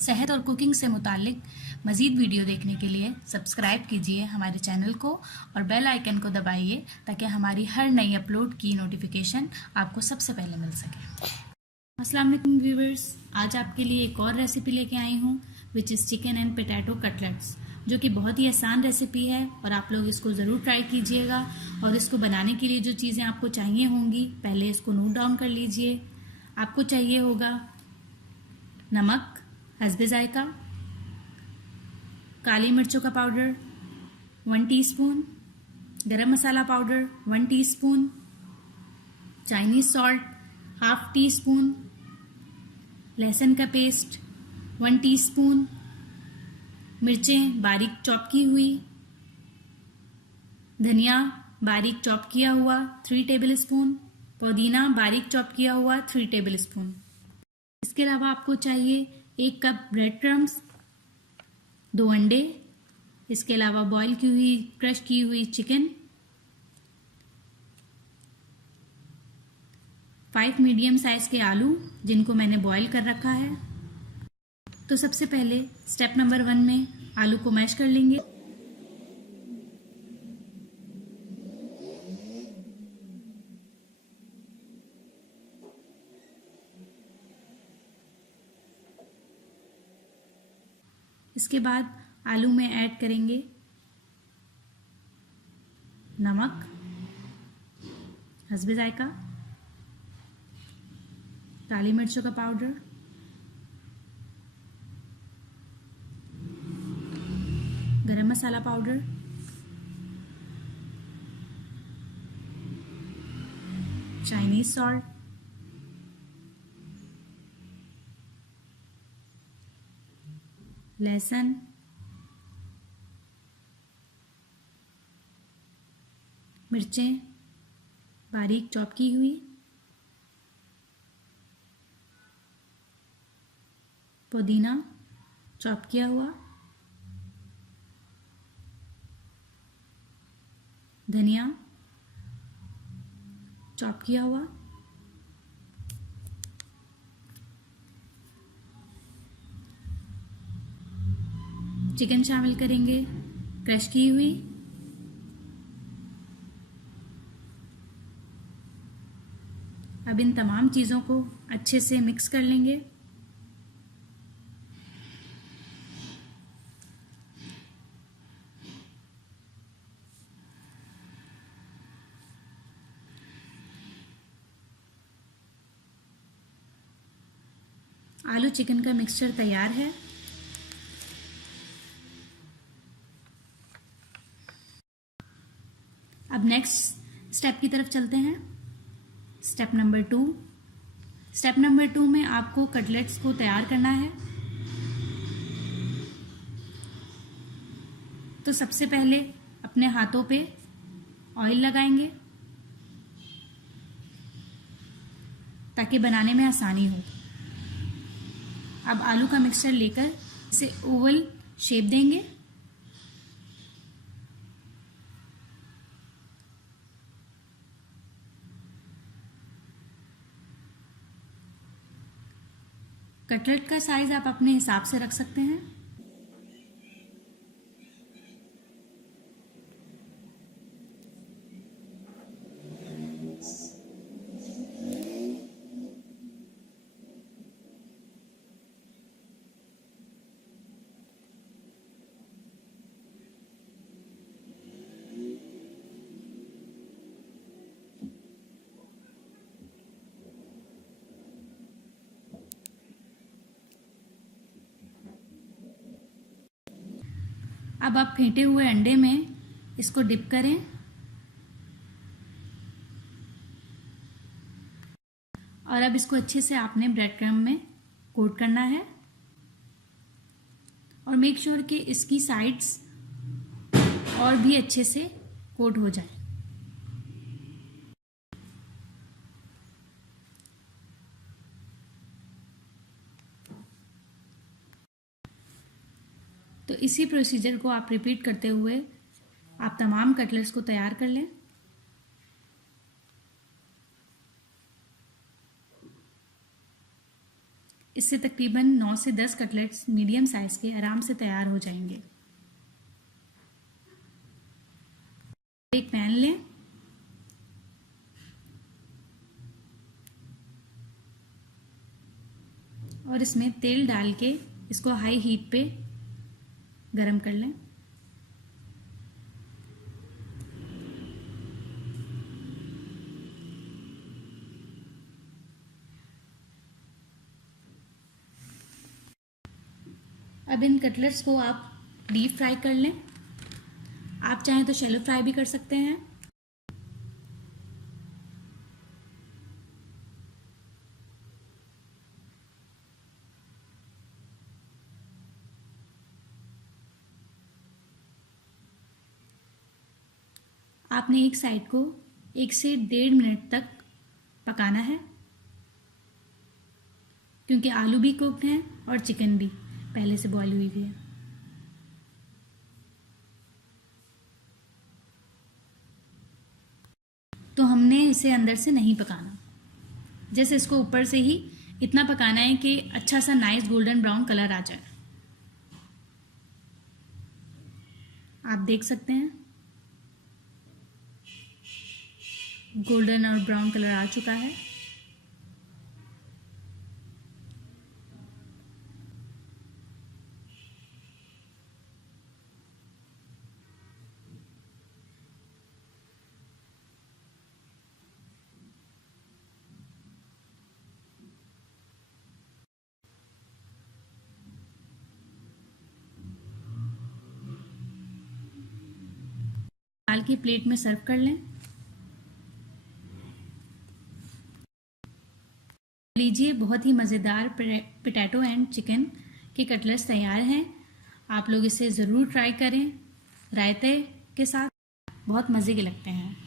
सेहत और कुकिंग से मुतालिक मज़ीद वीडियो देखने के लिए सब्सक्राइब कीजिए हमारे चैनल को और बेल आइकन को दबाइए ताकि हमारी हर नई अपलोड की नोटिफिकेशन आपको सबसे पहले मिल सके। अस्सलाम वालेकुम व्यूवर्स, आज आपके लिए एक और रेसिपी लेके आई हूँ which is chicken and potato cutlets, जो कि बहुत ही आसान रेसिपी है और आप लोग इसको ज़रूर ट्राई कीजिएगा। और इसको बनाने के लिए जो चीज़ें आपको चाहिए होंगी पहले इसको नोट डाउन कर लीजिए। आपको चाहिए होगा नमक हस्बे जायका, काली मिर्चों का powder 1 teaspoon, garam masala powder 1 teaspoon, Chinese salt 1/2 teaspoon, लहसुन का पेस्ट 1 टीस्पून, मिर्चें बारीक चॉप की हुई, धनिया बारीक चॉप किया हुआ 3 टेबलस्पून, पुदीना बारीक चॉप किया हुआ 3 टेबलस्पून। इसके अलावा आपको चाहिए 1 कप ब्रेड क्रम्स, 2 अंडे, इसके अलावा बॉईल की हुई क्रश की हुई चिकन, 5 मीडियम साइज के आलू जिनको मैंने बॉईल कर रखा है। तो सबसे पहले स्टेप नंबर 1 में आलू को मैश कर लेंगे। इसके बाद आलू में ऐड करेंगे नमक हस्बे जायका, काली मिर्चों का पाउडर, गरम मसाला पाउडर, चाइनीज सॉल्ट, लहसुन, मिर्चें बारीक चॉप की हुई, पुदीना चॉप किया हुआ, धनिया चॉप किया हुआ, चिकन शामिल करेंगे क्रश की हुई, अब इन तमाम चीज़ों को अच्छे से मिक्स कर लेंगे। आलू चिकन का मिक्सचर तैयार है। अब नेक्स्ट स्टेप की तरफ चलते हैं। Step number 2। स्टेप नंबर 2 में आपको कटलेट्स को तैयार करना है। तो सबसे पहले अपने हाथों पे ऑयल लगाएंगे ताकि बनाने में आसानी हो। अब आलू का मिक्सचर लेकर इसे ओवल शेप देंगे। कटलेट का साइज आप अपने हिसाब से रख सकते हैं। अब आप फेंटे हुए अंडे में इसको डिप करें और अब इसको अच्छे से आपने ब्रेड क्रम्ब में कोट करना है और मेक श्योर कि इसकी साइड्स और भी अच्छे से कोट हो जाए। तो इसी प्रोसीजर को आप रिपीट करते हुए आप तमाम कटलेट्स को तैयार कर लें। इससे तकरीबन 9 से 10 कटलेट्स मीडियम साइज के आराम से तैयार हो जाएंगे। एक पैन लें, और इसमें तेल डाल के इसको हाई हीट पे गरम कर लें। अब इन कटलेट्स को आप डीप फ्राई कर लें। आप चाहें तो शैलो फ्राई भी कर सकते हैं। आपने एक साइड को 1 से 1.5 मिनट तक पकाना है, क्योंकि आलू भी कुक्ड हैं और चिकन भी पहले से बॉईल हुई हुई है। तो हमने इसे अंदर से नहीं पकाना, जैसे इसको ऊपर से ही इतना पकाना है कि अच्छा सा नाइस गोल्डन ब्राउन कलर आ जाए। आप देख सकते हैं गोल्डन और ब्राउन कलर आ चुका है। दाल की प्लेट में सर्व कर लें। लीजिए, बहुत ही मज़ेदार पोटैटो एंड चिकन के कटलेट्स तैयार हैं। आप लोग इसे ज़रूर ट्राई करें। रायते के साथ बहुत मज़े के लगते हैं।